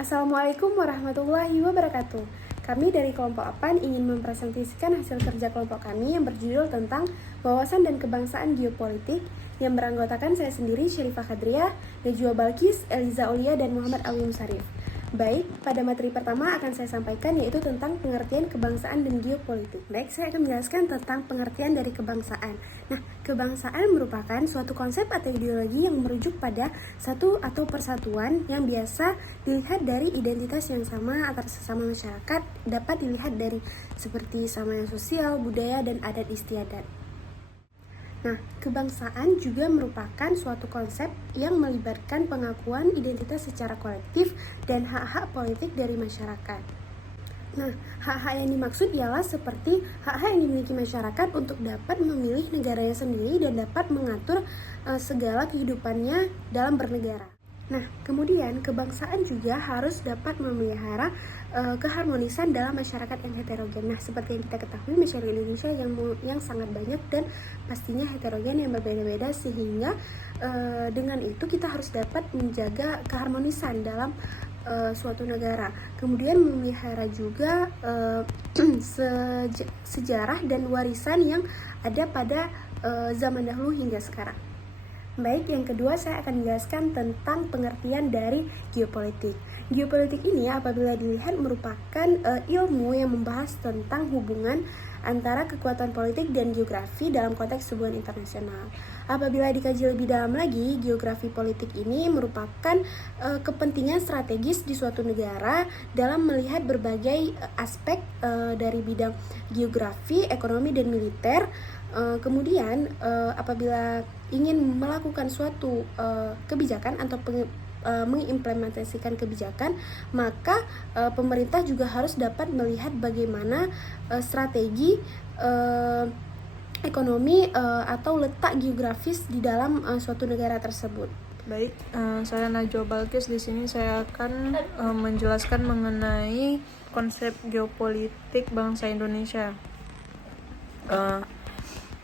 Assalamualaikum warahmatullahi wabarakatuh. Kami dari kelompok APAN ingin mempresentasikan hasil kerja kelompok kami yang berjudul tentang wawasan dan kebangsaan geopolitik yang beranggotakan saya sendiri, Syarifah Khadriah, Najwa Balkis, Eliza Aulia, dan Muhammad Alwi Musarif. Baik, pada materi pertama akan saya sampaikan yaitu tentang pengertian kebangsaan dan geopolitik. Baik, saya akan menjelaskan tentang pengertian dari kebangsaan. Nah, kebangsaan merupakan suatu konsep atau ideologi yang merujuk pada satu atau persatuan yang biasa dilihat dari identitas yang sama antar sesama masyarakat, dapat dilihat dari seperti kesamaan sosial, budaya, dan adat istiadat. Nah, kebangsaan juga merupakan suatu konsep yang melibatkan pengakuan identitas secara kolektif dan hak-hak politik dari masyarakat. Nah, hak-hak yang dimaksud ialah seperti hak-hak yang dimiliki masyarakat untuk dapat memilih negaranya sendiri dan dapat mengatur segala kehidupannya dalam bernegara. Nah, kemudian kebangsaan juga harus dapat memelihara keharmonisan dalam masyarakat yang heterogen. Nah, seperti yang kita ketahui, masyarakat Indonesia yang sangat banyak dan pastinya heterogen yang berbeda-beda, sehingga dengan itu kita harus dapat menjaga keharmonisan dalam suatu negara. Kemudian memelihara juga sejarah dan warisan yang ada pada zaman dahulu hingga sekarang. Baik, yang kedua saya akan menjelaskan tentang pengertian dari geopolitik. Geopolitik ini apabila dilihat merupakan ilmu yang membahas tentang hubungan antara kekuatan politik dan geografi dalam konteks hubungan internasional. Apabila dikaji lebih dalam lagi, geografi politik ini merupakan kepentingan strategis di suatu negara dalam melihat berbagai aspek dari bidang geografi, ekonomi, dan militer. Kemudian apabila ingin melakukan suatu kebijakan atau mengimplementasikan kebijakan, maka pemerintah juga harus dapat melihat bagaimana strategi ekonomi atau letak geografis di dalam suatu negara tersebut. Baik, saya Najwa Balkis. Di sini saya akan menjelaskan mengenai konsep geopolitik bangsa Indonesia.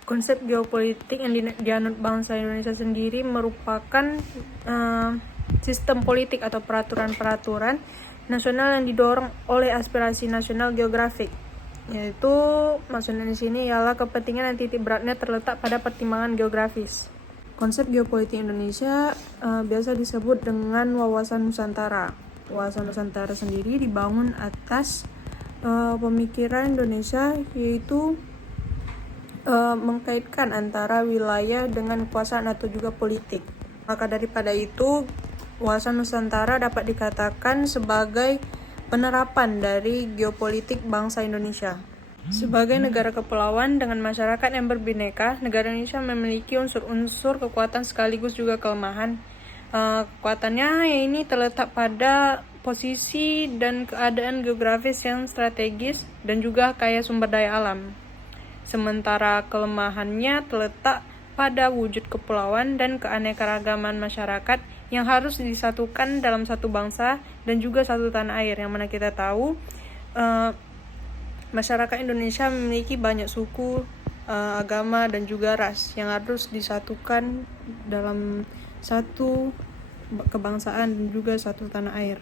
Konsep geopolitik yang dianut bangsa Indonesia sendiri merupakan sistem politik atau peraturan-peraturan nasional yang didorong oleh aspirasi nasional geografik, yaitu maksudnya di sini ialah kepentingan dan titik beratnya terletak pada pertimbangan geografis. Konsep geopolitik Indonesia biasa disebut dengan wawasan Nusantara. Wawasan Nusantara sendiri dibangun atas pemikiran Indonesia, yaitu mengkaitkan antara wilayah dengan kekuasaan atau juga politik. Maka daripada itu, wawasan Nusantara dapat dikatakan sebagai penerapan dari geopolitik bangsa Indonesia. Sebagai negara kepulauan dengan masyarakat yang berbineka, negara Indonesia memiliki unsur-unsur kekuatan sekaligus juga kelemahan. Kekuatannya ini terletak pada posisi dan keadaan geografis yang strategis dan juga kaya sumber daya alam. Sementara kelemahannya terletak pada wujud kepulauan dan keanekaragaman masyarakat yang harus disatukan dalam satu bangsa dan juga satu tanah air, yang mana kita tahu masyarakat Indonesia memiliki banyak suku, agama, dan juga ras yang harus disatukan dalam satu kebangsaan dan juga satu tanah air.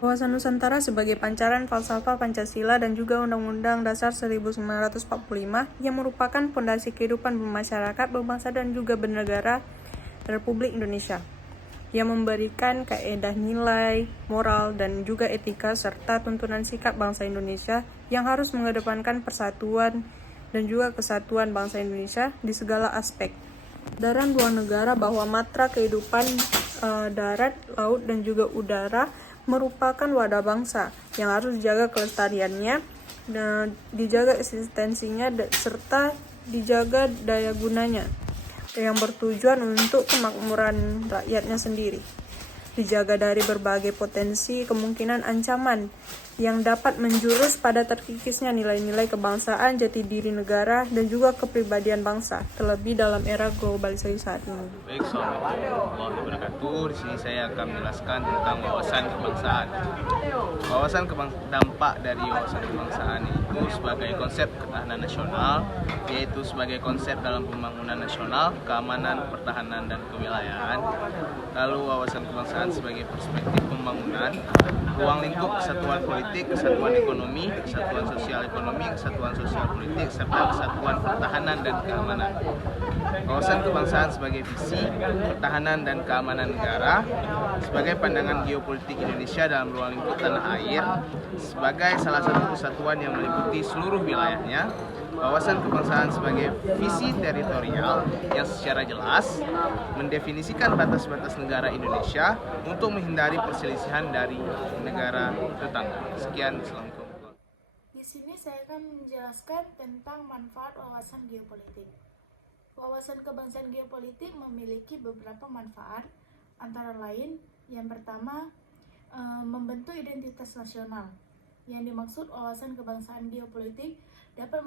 Wawasan Nusantara sebagai pancaran falsafah Pancasila dan juga Undang-Undang Dasar 1945 yang merupakan fondasi kehidupan bermasyarakat, berbangsa, dan juga bernegara Republik Indonesia, yang memberikan kaedah nilai, moral, dan juga etika serta tuntunan sikap bangsa Indonesia yang harus mengedepankan persatuan dan juga kesatuan bangsa Indonesia di segala aspek. Daran dua negara bahwa matra kehidupan darat, laut, dan juga udara merupakan wadah bangsa yang harus dijaga kelestariannya, dijaga eksistensinya, serta dijaga daya gunanya yang bertujuan untuk kemakmuran rakyatnya sendiri. Dijaga dari berbagai potensi kemungkinan ancaman yang dapat menjurus pada terkikisnya nilai-nilai kebangsaan, jati diri negara, dan juga kepribadian bangsa, terlebih dalam era globalisasi saat ini. Baik, Assalamualaikum warahmatullahi wabarakatuh. Di sini saya akan menjelaskan tentang wawasan kebangsaan. Dampak dari wawasan kebangsaan itu sebagai konsep ketahanan nasional, yaitu sebagai konsep dalam pembangunan nasional, keamanan, pertahanan, dan kewilayahan. lalu wawasan kebangsaan sebagai perspektif pembangunan, ruang lingkup kesatuan politik, kesatuan ekonomi, kesatuan sosial ekonomi, kesatuan sosial politik, serta kesatuan pertahanan dan keamanan. Wawasan kebangsaan sebagai visi, pertahanan dan keamanan negara, sebagai pandangan geopolitik Indonesia dalam ruang lingkup tanah air, sebagai salah satu kesatuan yang meliputi seluruh wilayahnya. Wawasan kebangsaan sebagai visi teritorial yang secara jelas mendefinisikan batas-batas negara Indonesia untuk menghindari perselisihan dari negara tetangga. Sekian, Assalamualaikum. Di sini saya akan menjelaskan tentang manfaat wawasan geopolitik. Wawasan kebangsaan geopolitik memiliki beberapa manfaat, antara lain yang pertama membentuk identitas nasional. Yang dimaksud wawasan kebangsaan geopolitik dapat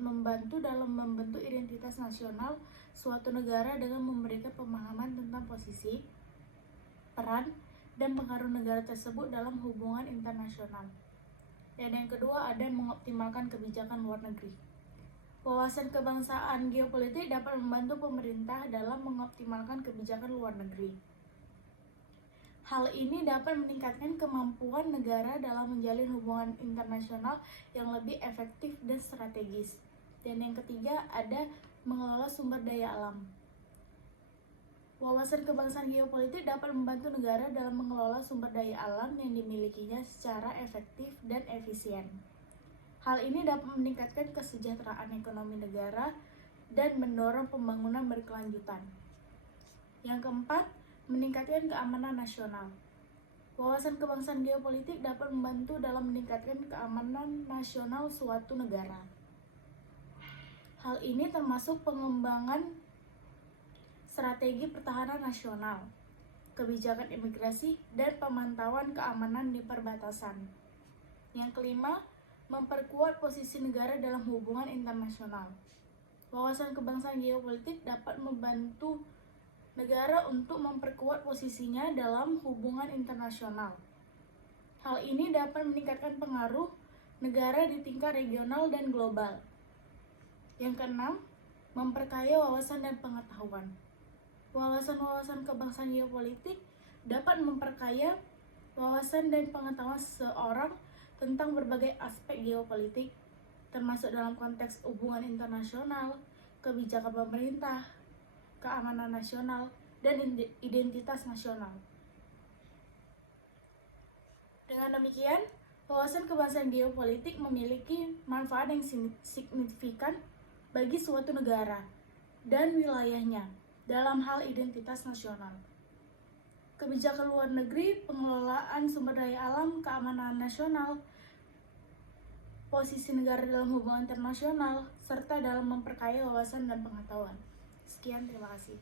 membantu dalam membentuk identitas nasional suatu negara dengan memberikan pemahaman tentang posisi, peran, dan pengaruh negara tersebut dalam hubungan internasional. Dan yang kedua ada mengoptimalkan kebijakan luar negeri. Wawasan kebangsaan geopolitik dapat membantu pemerintah dalam mengoptimalkan kebijakan luar negeri. Hal ini dapat meningkatkan kemampuan negara dalam menjalin hubungan internasional yang lebih efektif dan strategis. Dan yang ketiga ada mengelola sumber daya alam. Wawasan kebangsaan geopolitik dapat membantu negara dalam mengelola sumber daya alam yang dimilikinya secara efektif dan efisien. Hal ini dapat meningkatkan kesejahteraan ekonomi negara dan mendorong pembangunan berkelanjutan. Yang keempat, meningkatkan keamanan nasional. Wawasan kebangsaan geopolitik dapat membantu dalam meningkatkan keamanan nasional suatu negara. Hal ini termasuk pengembangan strategi pertahanan nasional, kebijakan imigrasi, dan pemantauan keamanan di perbatasan. Yang kelima, memperkuat posisi negara dalam hubungan internasional. Wawasan kebangsaan geopolitik dapat membantu negara untuk memperkuat posisinya dalam hubungan internasional. Hal ini dapat meningkatkan pengaruh negara di tingkat regional dan global. Yang keenam, memperkaya wawasan dan pengetahuan. Wawasan-wawasan kebangsaan geopolitik dapat memperkaya wawasan dan pengetahuan seseorang tentang berbagai aspek geopolitik, termasuk dalam konteks hubungan internasional, kebijakan pemerintah, keamanan nasional, dan identitas nasional. Dengan demikian, wawasan kebangsaan geopolitik memiliki manfaat yang signifikan bagi suatu negara dan wilayahnya dalam hal identitas nasional. Kebijakan luar negeri, pengelolaan sumber daya alam, keamanan nasional, posisi negara dalam hubungan internasional, serta dalam memperkaya wawasan dan pengetahuan. Sekian, terima kasih.